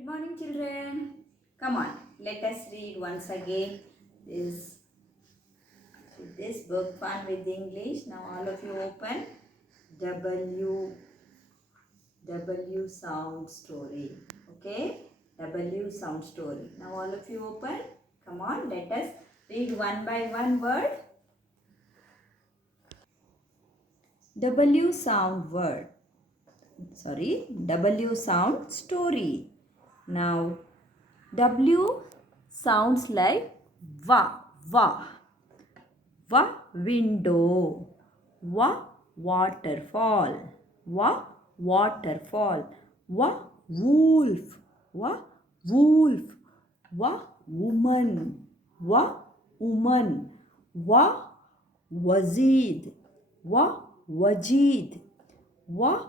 Good morning, children. Come on, let us read once again this book, Fun with English. Now, all of you open W sound story. Okay, W sound story. Now, all of you open. Come on, let us read one by one word. W sound word. W sound story. Now, W sounds like va, va. Va, window. Va, waterfall. Va, waterfall. Va, wolf. Va, wolf. Va, woman. Va, woman. Va, wazid. Va, wajid. Va,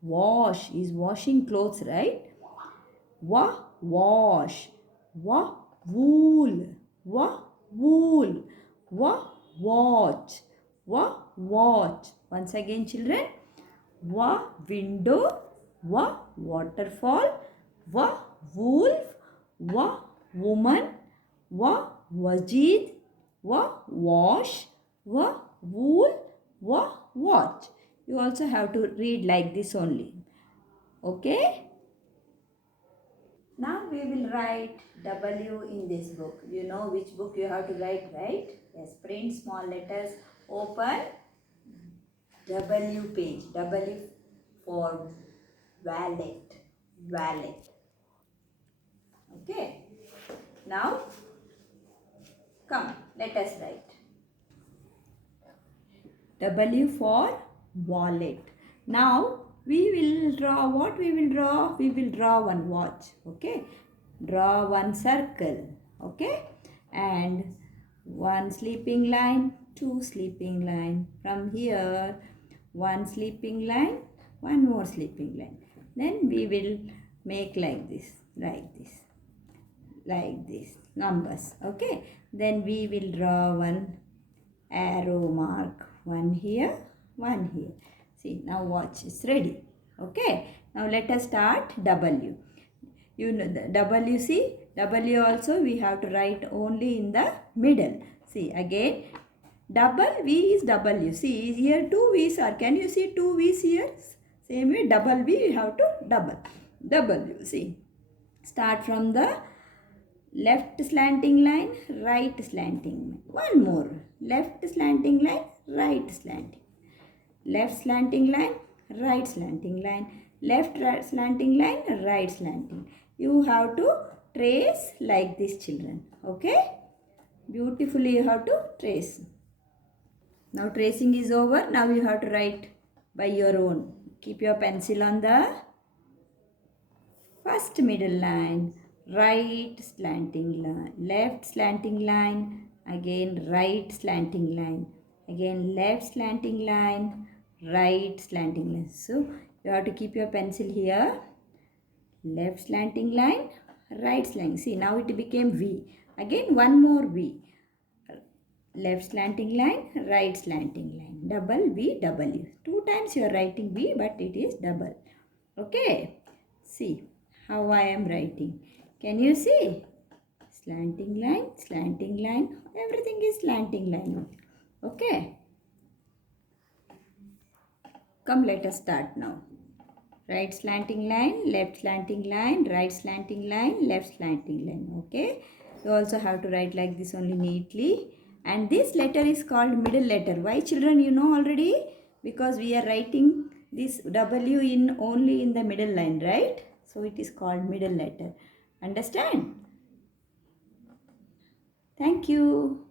wash is washing clothes, right? Va, wash. Va, wool. Va, wool. Va, watch. Va, watch. Once again, children. Va, window. Va, waterfall. Va, wolf. Va, woman. Va, wajid. Va, wash. Va, wool. Va, watch. You also have to read like this only. Okay? Now we will write W in this book. You know which book you have to write, right? Yes, print small letters, open W page. W for wallet. Wallet. Okay. Now, come, let us write. W for wallet. Now, we will draw, what we will draw? We will draw one watch, okay? Draw one circle, okay? And one sleeping line, two sleeping line. From here, one sleeping line, one more sleeping line. Then we will make like this, numbers, okay? Then we will draw one arrow mark, one here, one here. See, now watch is ready. Okay. Now let us start W. You know the W, see, W also we have to write only in the middle. See, again, double V is W. See, here two V's are. Can you see two V's here? Same way, double V you have to double. W, see. Start from the left slanting line, right slanting line. One more. Left slanting line, right slanting. Left slanting line, right slanting line. Left slanting line, right slanting. You have to trace like this, children. Okay? Beautifully you have to trace. Now tracing is over. Now you have to write by your own. Keep your pencil on the first middle line. Right slanting line. Left slanting line. Again right slanting line. Again left slanting line. Right slanting line. So you have to keep your pencil here. Left slanting line, right slanting. See, now it became V. Again one more V. Left slanting line, right slanting line. Double V, W. Two times you are writing V, but it is double. Okay. See how I am writing. Can you see? Slanting line, everything is slanting line. Okay. Come, let us start now. Right slanting line, left slanting line, right slanting line, left slanting line. Okay. You also have to write like this only neatly. And this letter is called middle letter. Why, children, you know already? Because we are writing this W in only in the middle line, right? So it is called middle letter. Understand? Thank you.